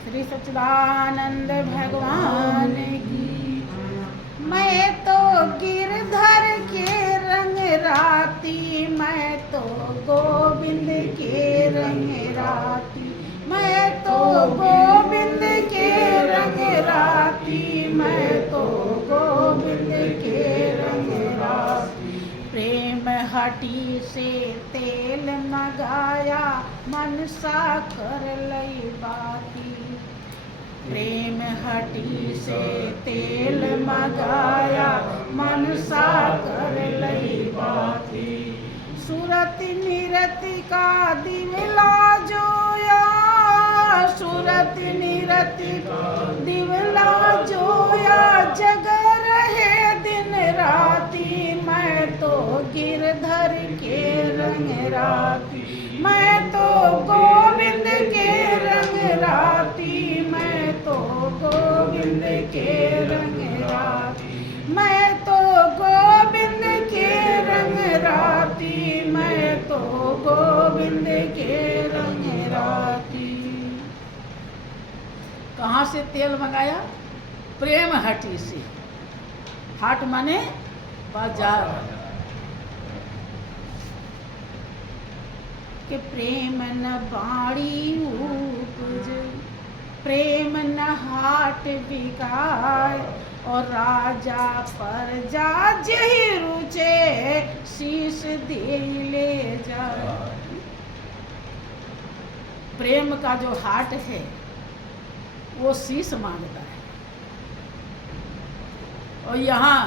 श्री सच्चिदानंद भगवान की। मैं तो गिरधर के रंग राती, मैं तो गोविंद के रंग राती, मैं तो गोविंद के रंग राती, मैं तो गोविंद के रंग राती। प्रेम हटी से तेल मंगाया, मनसा कर लई बाती। प्रेम हटी से तेल मंगाया, मनसा कर लई बाती। सूरत निरति का दिवला जोया, सूरत निरति दिवला जोया, जग रहे दिन राती। मैं तो गिरधर के रंग राती, मैं तो गोविंद के रंग राती, मैं तो गोविंद के रंग राती, मैं तो गोविंद के रंग राती, मैं तो गोविंद के रंग राती। कहाँ से तेल मंगाया? प्रेम हटी से। हाट माने बाजार। कि प्रेम न बाड़ी उपज, प्रेम न हाट बिकाय, और राजा प्रजा जही रुचे, शीश दे ले जाए। प्रेम का जो हाट है वो शीश मांगता है, और यहाँ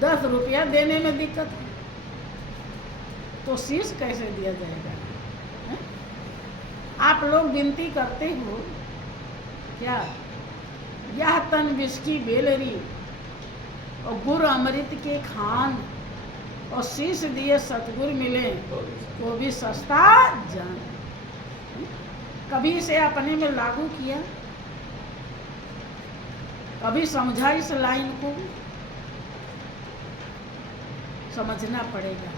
10 रुपया देने में दिक्कत है तो शीश कैसे दिया जाएगा? है? आप लोग विनती करते हो क्या? यह तन विष की बेलरी और गुर अमृत के खान, और शीश दिए सतगुर मिले वो भी सस्ता जान। कभी इसे अपने में लागू किया? कभी समझा इस लाइन को? समझना पड़ेगा।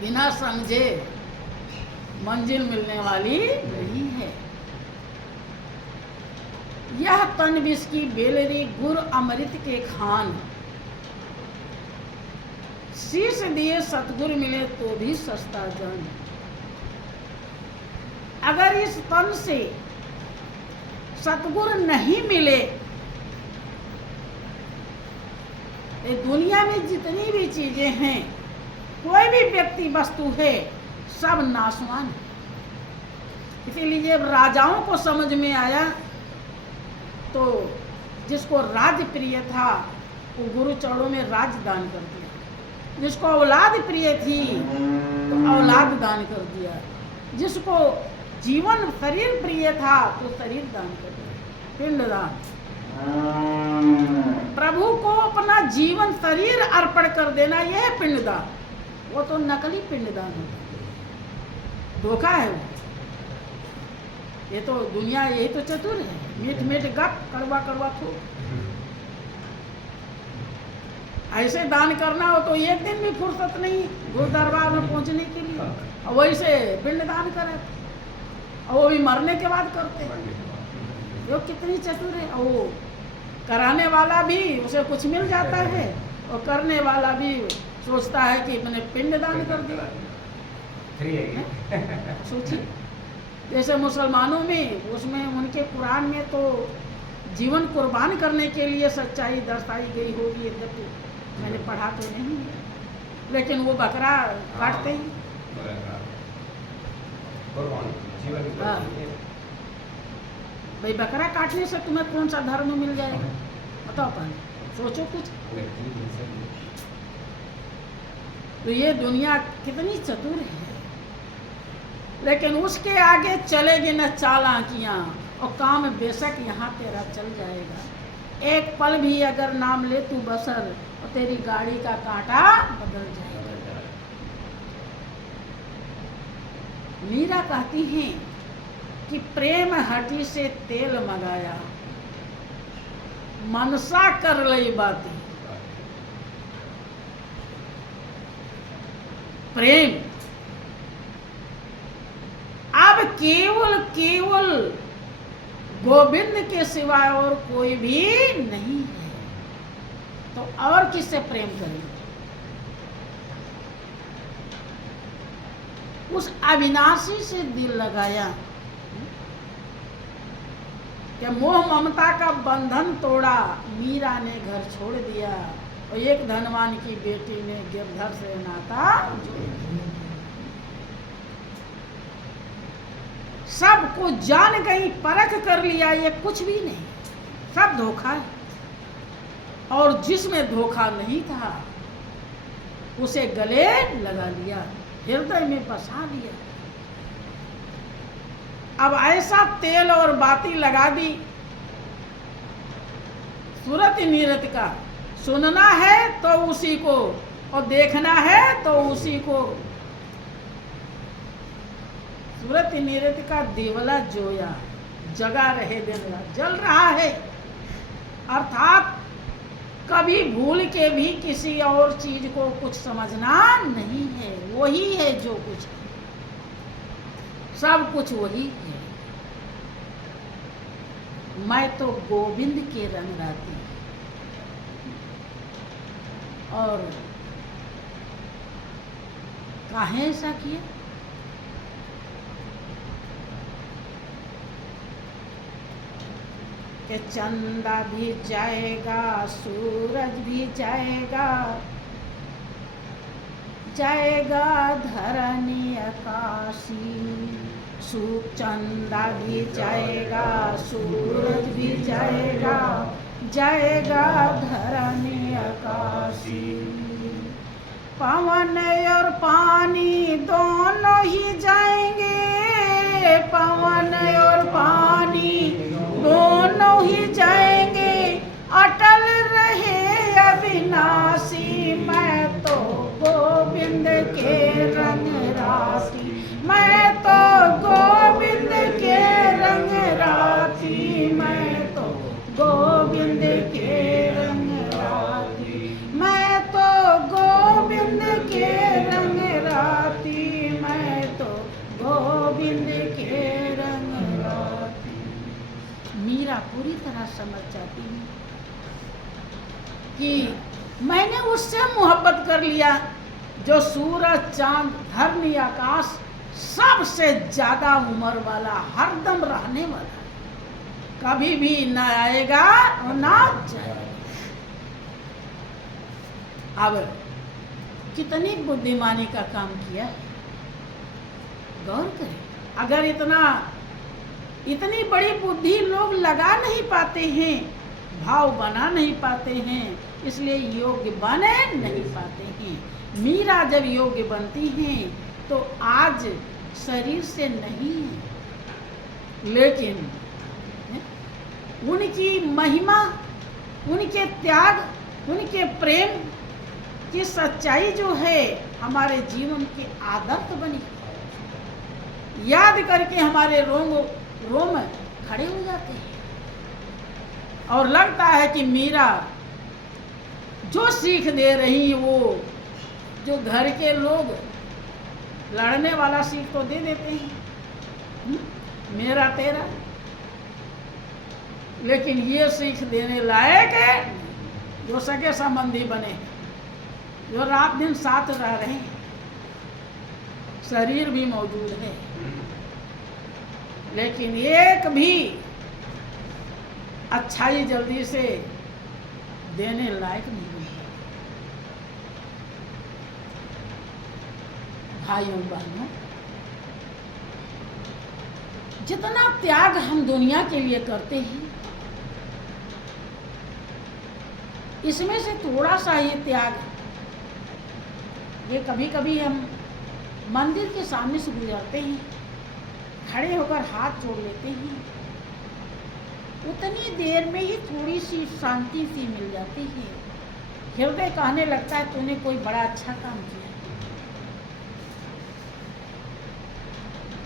बिना समझे मंजिल मिलने वाली नहीं है। यह तन विष की बेलरी, गुर अमृत के खान, शीश दिए सतगुर मिले तो भी सस्ता जान। अगर इस तन से सतगुर नहीं मिले, ये दुनिया में जितनी भी चीजें हैं, कोई भी व्यक्ति वस्तु है, सब नाशवान है। इसीलिए राजाओं को समझ में आया तो जिसको राज्य प्रिय था वो गुरु चरणों में राज्य दान कर दिया, जिसको औलाद प्रिय थी तो औलाद दान कर दिया, जिसको जीवन शरीर प्रिय था तो शरीर दान कर दिया, पिंडदान। प्रभु को अपना जीवन शरीर अर्पण कर देना, यह है पिंडदान। वो तो नकली पिंडदान होता है, धोखा है वो। ये तो दुनिया यही तो चतुर है, मीठ मीठ गप, कड़वा कड़वा थूक। ऐसे दान करना हो तो एक दिन भी फुर्सत नहीं गुरु दरबार में पहुंचने के लिए, और वैसे पिंडदान करे, और वो भी मरने के बाद करते हैं। वो कितनी चतुर है। और वो कराने वाला भी उसे कुछ मिल जाता है, और करने वाला भी सोचता है कि मैंने पिंडदान कर दिया। सोचिए, जैसे मुसलमानों में, उसमें उनके कुरान में तो जीवन कुर्बान करने के लिए सच्चाई दर्शाई गई होगी, यद्यपि मैंने पढ़ा तो नहीं है, लेकिन वो बकरा काटते हैं। हाँ। भाई बकरा काटने से तुम्हें कौन सा धर्म मिल जाएगा? बताओ पहले, सोचो कुछ। तो ये दुनिया कितनी चतुर है, लेकिन उसके आगे चलेगी न चालाकियां, और काम बेशक यहाँ तेरा चल जाएगा। एक पल भी अगर नाम ले तू बसर, और तेरी गाड़ी का कांटा बदल जाएगा। मीरा कहती हैं कि प्रेम हटी से तेल मंगाया, मनसा कर लई बाती। प्रेम अब केवल गोविंद के सिवाय और कोई भी नहीं है, तो और किससे प्रेम करेंगे? उस अविनाशी से दिल लगाया कि मोह ममता का बंधन तोड़ा, मीरा ने घर छोड़ दिया और एक धनवान की बेटी ने गिरधर से नाता जोड़ दिया। सब कुछ जान गई, परख कर लिया, ये कुछ भी नहीं, सब धोखा है। और जिसमें धोखा नहीं था उसे गले लगा लिया, हृदय में बसा लिया। अब ऐसा तेल और बाती लगा दी, सूरत नीरत का सुनना है तो उसी को और देखना है तो उसी को। सूरत नीरत का देवला जोया, जगा रहे दिन रात, जल रहा है। अर्थात कभी भूल के भी किसी और चीज को कुछ समझना नहीं है, वही है जो कुछ है, सब कुछ वही है। मैं तो गोविंद के रंग राती, और काहे ऐसा किया? कि चंदा भी जाएगा, सूरज भी जाएगा, जाएगा धरनी आकाशी। चंदा भी जाएगा, सूरज भी जाएगा, जाएगा धरनी आकाशी। पवन और पानी दोनों ही जाएंगे, पवन और पानी दोनों ही जाएंगे, अटल रहे अविनाशी। मैं तो गोविंद के रंग राती, मैं तो गोविंद के रंग राती, मैं तो गोविंद के रंग राती, मैं तो गोविंद के रंग राती, मैं तो गोविंद के रंग राती। मीरा पूरी तरह समझ जाती है कि मैंने उससे मोहब्बत कर लिया जो सूरज चांद धरनी आकाश सबसे ज्यादा उम्र वाला, हरदम रहने वाला, कभी भी न आएगा और ना जाएगा। अब कितनी बुद्धिमानी का काम किया, गौर करें। अगर इतनी बड़ी बुद्धि लोग लगा नहीं पाते हैं, भाव बना नहीं पाते हैं, इसलिए योग्य बने नहीं पाते हैं। मीरा जब योग्य बनती हैं तो आज शरीर से नहीं है, लेकिन उनकी महिमा, उनके त्याग, उनके प्रेम की सच्चाई जो है हमारे जीवन की आदत बनी, याद करके हमारे रोम खड़े हो जाते हैं। और लगता है कि मीरा जो सीख दे रही, वो जो घर के लोग लड़ने वाला सीख तो दे देते हैं, मेरा तेरा, लेकिन ये सीख देने लायक है जो सगे संबंधी बने, जो रात दिन साथ रह रहे हैं, शरीर भी मौजूद है, लेकिन एक भी अच्छाई जल्दी से देने लायक नहीं बनता। भाइयों बहनों, जितना त्याग हम दुनिया के लिए करते हैं, इसमें से थोड़ा सा ये त्याग, ये कभी कभी हम मंदिर के सामने से गुजरते हैं, खड़े होकर हाथ जोड़ लेते हैं, उतनी देर में ही थोड़ी सी शांति सी मिल जाती है। हृदय कहने लगता है तूने कोई बड़ा अच्छा काम किया,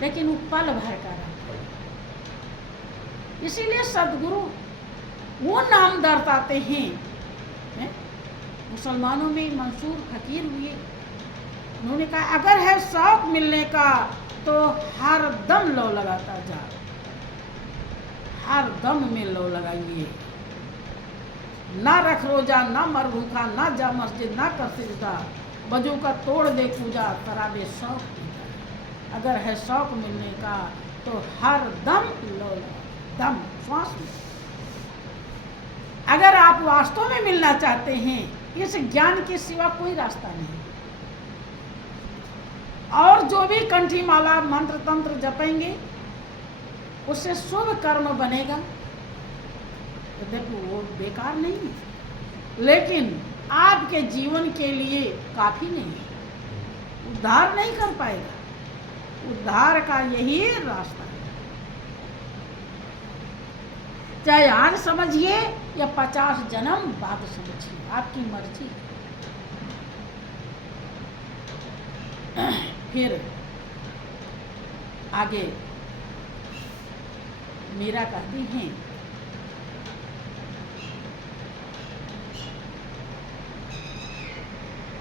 लेकिन वो पल भर का रहा। इसीलिए सदगुरु वो नाम दर्शाते हैं। मुसलमानों में मंसूर फकीर हुए, उन्होंने कहा अगर है शौक मिलने का तो हर दम लो लगाता जा, हर दम में लो लगाइए। ना रख रोजा, ना मर भूखा, ना जा मस्जिद, ना कर सिजदा, वजू का तोड़ दे पूजा, तराबे शौक पीता। अगर है शौक मिलने का तो हर दम लो लगा, दम श्वास में। अगर आप वास्तव में मिलना चाहते हैं, इस ज्ञान के सिवा कोई रास्ता नहीं। और जो भी कंठी माला मंत्र तंत्र जपेंगे उससे शुभ कर्म बनेगा, तो देखो वो बेकार नहीं है, लेकिन आपके जीवन के लिए काफी नहीं है, उद्धार नहीं कर पाएगा। उद्धार का यही रास्ता है। चाहे आज समझिए या 50 जन्म बाद समझिए, आपकी मर्जी। फिर आगे मीरा कहती हैं